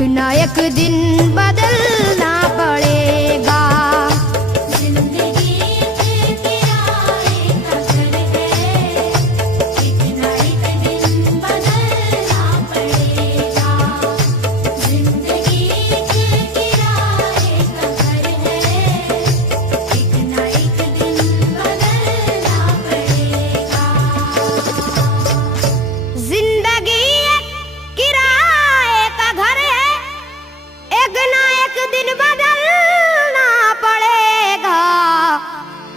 एक ना एक दिन बदलना पड़ेगा।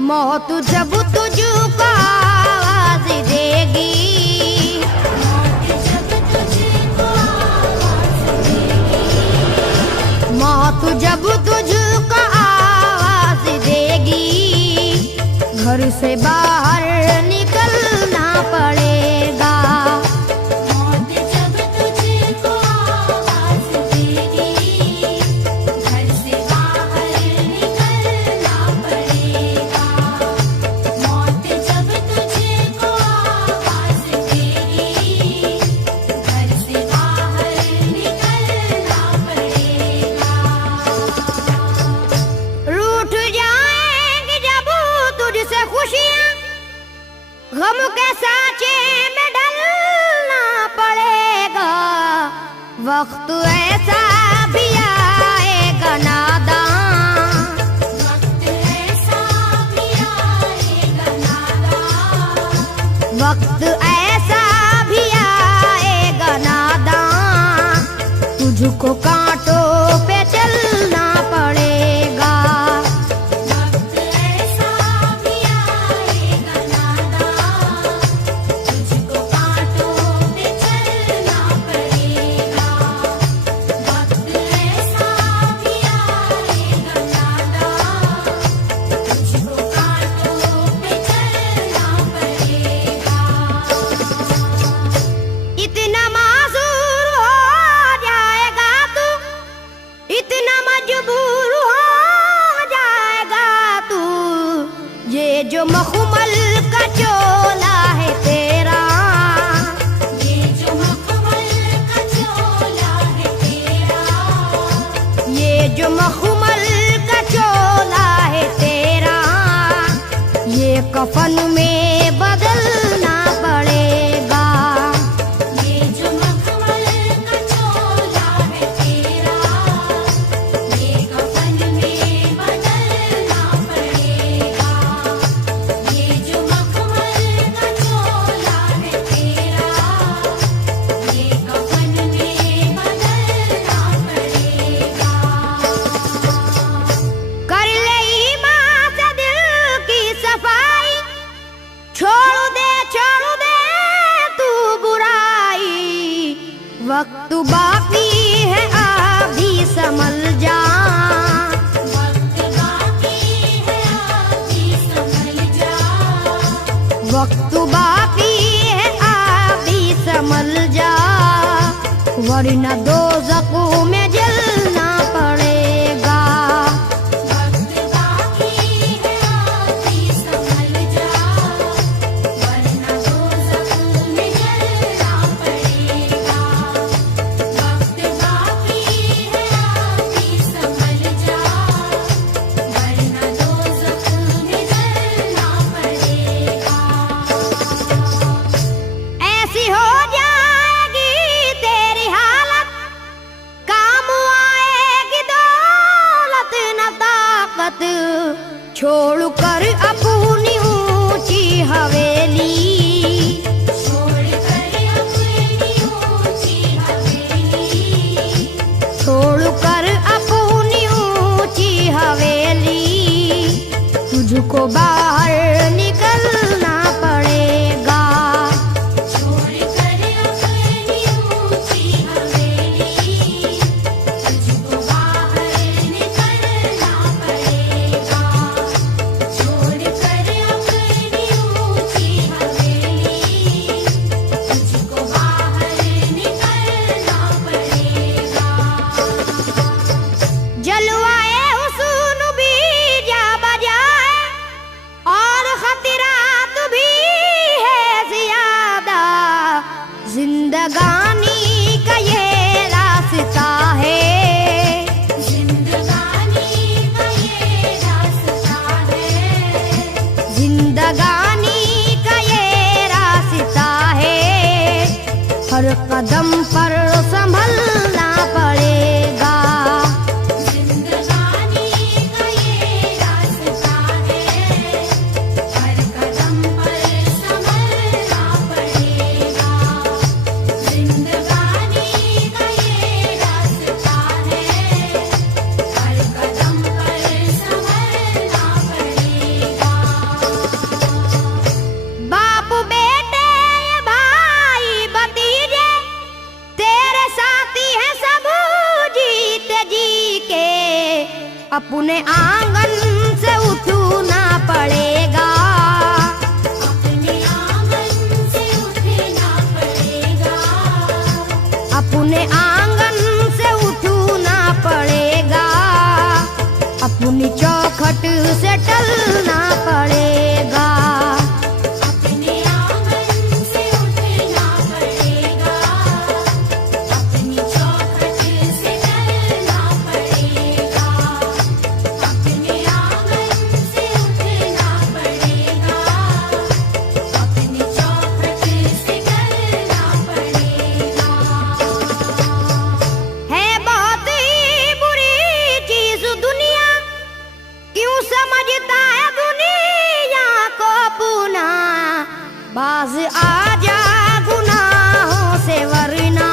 मौत जब तुझको आवाज देगी, मौत जब तुझको आवाज देगी, घर से बाहर निकलना पड़ेगा। गम के साँचे में ढलना पड़ेगा। वक्त ऐसा भी आएगा नादान, वक्त ऐसा भी आएगा नादान, वक्त ऐसा भी आएगा नादान, तुझको कांटों पे चलना पड़ेगा। जो मखमल का चोला है तेरा, ये जो मखमल का चोला है तेरा, ये जो मखमल का चोला है तेरा, ये कफन में बदलना पड़ेगा। ये जो मखमल का चोला है तेरा, ये कफन में बदलना पड़ेगा। वक्त बाकी है अभी संभल जा, वक्त बाकी है अभी संभल जा, वक्त बाकी है अभी संभल जा, वरना दोज़ख में जलना पड़ेगा। वक्त बाकी है अभी संभल जा, वरना दोज़ख में जलना पड़ेगा। छोड़ कर अपनी ऊंची हवेली, छोड़ कर अपनी ऊंची हवेली, छोड़ कर अपनी ऊंची हवेली, तुझको बाहर निकलना पड़ेगा। छोड़ कर अपनी ऊंची हवेली, तुझको बाहर निकलना पड़ेगा। छोड़ कर अपनी ऊंची हवेली, तुझको बाहर निकलना पड़ेगा। जलवाए हुस्न भी जा बजाए और खतरात भी है ज्यादा, जिंदगानी का ये रास्ता है, कदम पर संभलना पड़ेगा। जिंदगानी का ये रास्ता है, हर कदम पर संभलना पड़ेगा। जिंदगानी का ये रास्ता है, हर कदम पर संभलना पड़ेगा। बाप बेटे भाई भतीजे तेरे साथी हैं सब जीते जी के, अपने आंगन से उठना पड़ेगा। अपने आंगन से उठना पड़ेगा। अपने आंगन से उठना पड़ेगा। अपनी चौखट से टलना पड़ेगा। अपने आंगन से उठना पड़ेगा। अपनी चौखट से टलना पड़ेगा। अपने आंगन से उठना पड़ेगा। अपनी चौखट से टलना पड़ेगा। है बहुत ही बुरी चीज दुनिया, क्यों समझता है दुनिया को अपना। बाज आजा गुनाहों से वरना,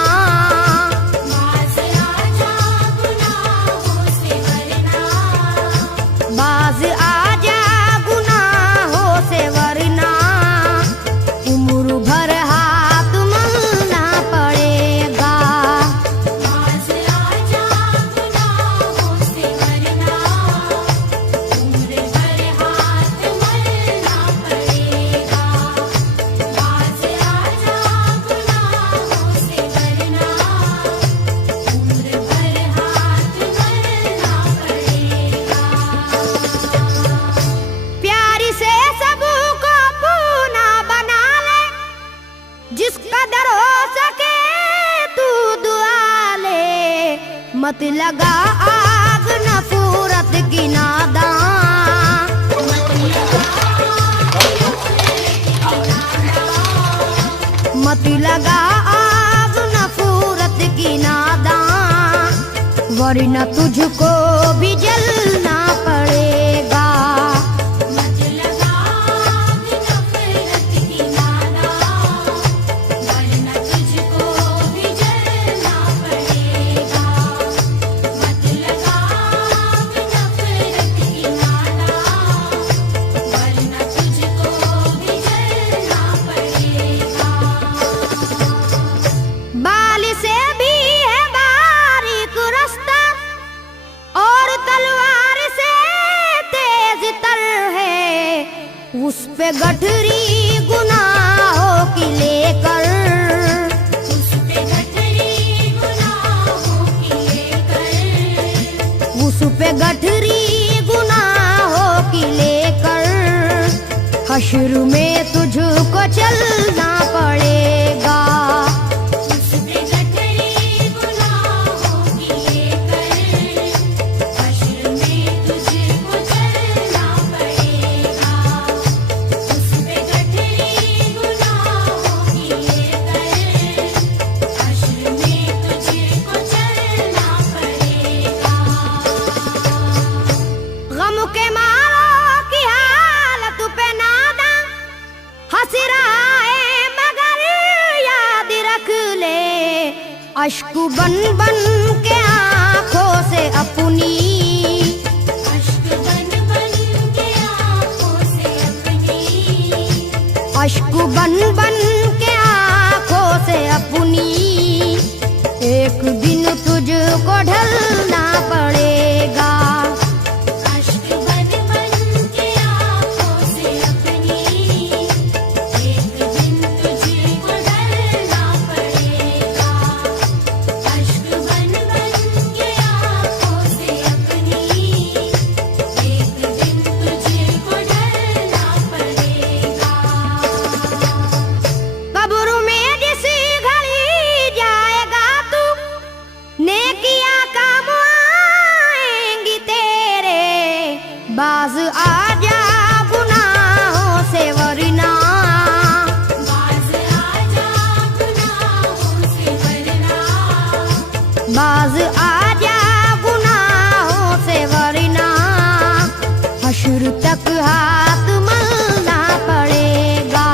बाज आजा गुनाहों से वरना। बाज आजा गुनाहों से वरना। उम्र भर हाथ मलना पड़ेगा। बाज आजा गुनाहों से वरना। उम्र भर हाथ मलना पड़ेगा। बाज आजा गुनाहों से वरना। उम्र भर हाथ मलना पड़ेगा। प्यारी से सबको अपना बना ले, जिस कदर हो सके तू दुआ ले। मत लगा आग नफरत की नादान, मत लगा आग नफरत की नादान, वरना तुझको भी जलना पड़ेगा। मत लगा आग नफरत की नादान, वरना तुझको भी जलना पड़ेगा। मत लगा आग नफरत की नादान, वरना तुझको भी जलना पड़ेगा। बाल से भी है बारीक रास्ता, और तलवार से तेज तर है। उस पे गठरी गुनाहों की लेकर, उस पे गठरी गुनाहों की लेकर। उस पे गठरी गुनाहों की लेकर। हश्र में तुझको चलना पड़ेगा। उस पे गठरी गुनाहों की लेकर। हश्र में तुझको चलना पड़ेगा। उस पे गठरी गुनाहों की लेकर। हश्र में तुझको चलना पड़ेगा। गम के मारों की हालत पे नादा हंस रहा है, मगर याद रख ले। अश्क बन बन के आंखों से अपनी, अश्क बन बन के आँखों से अपनी। अश्क बन बन के आंखों से अपनी। एक दिन तुझको ढलना पड़ेगा। अश्क बन बन के आँखों से अपनी। एक दिन तुझको ढलना पड़ेगा। अश्क बन बन के आँखों से अपनी। एक दिन तुझको ढलना पड़ेगा। कब्र में जिस घड़ी जाएगा तू, नेकिया का बाज आजा गुनाहों से वरना हश्र तक हाथ मलना पड़ेगा।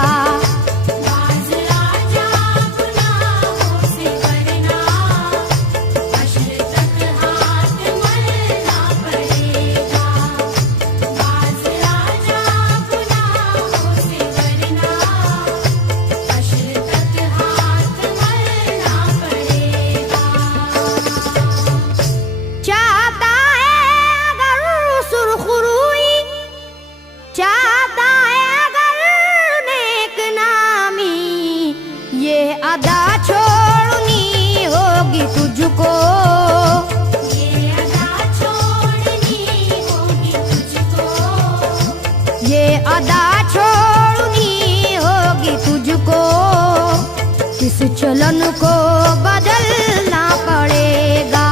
बाज आजा गुनाहों से वरना हश्र तक हाथ मलना पड़ेगा। बाज आजा गुनाहों से वरना हश्र तक हाथ मलना पड़ेगा। चाहता है अगर सुरखरुई, चाहता है अगर नेक नामी, ये अदा छोड़नी होगी तुझको। ये अदा छोड़नी होगी तुझको। ये अदा छोड़नी होगी तुझको। इस चलन को बदलना पड़ेगा।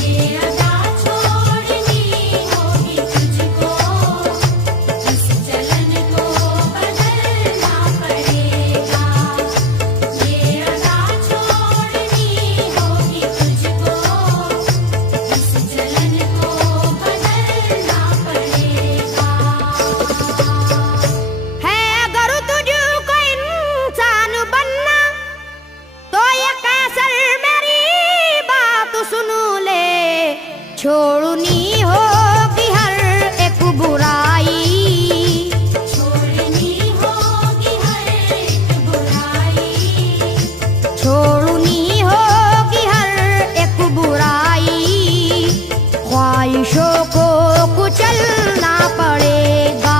ये अदा छोड़नी होगी तुझको। इस चलन को बदलना पड़ेगा। ये अदा छोड़नी होगी तुझको। इस चलन को बदलना पड़ेगा। है अगर तुझको इंसान बनना तो ये कैसर मेरी बात सुन ले। छोड़नी होगी हर एक बुराई, छोड़नी होगी हर एक बुराई। छोड़नी होगी हर एक बुराई। ख्वाहिशों को कुचलना पड़ेगा।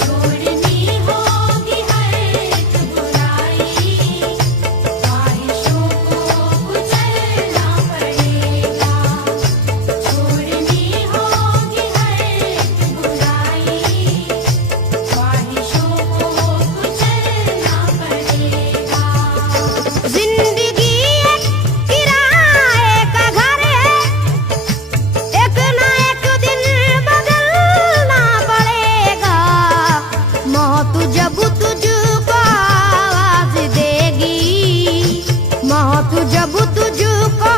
छोड़नी होगी हर एक बुराई। ख्वाहिशों को कुचलना पड़ेगा। छोड़नी होगी हर एक बुराई। ख्वाहिशों को कुचलना पड़ेगा। जिंदगी एक किराए का घर है, एक ना एक दिन बदलना पड़ेगा। मौत जब तुझको आवाज देगी, मौत जब तुझको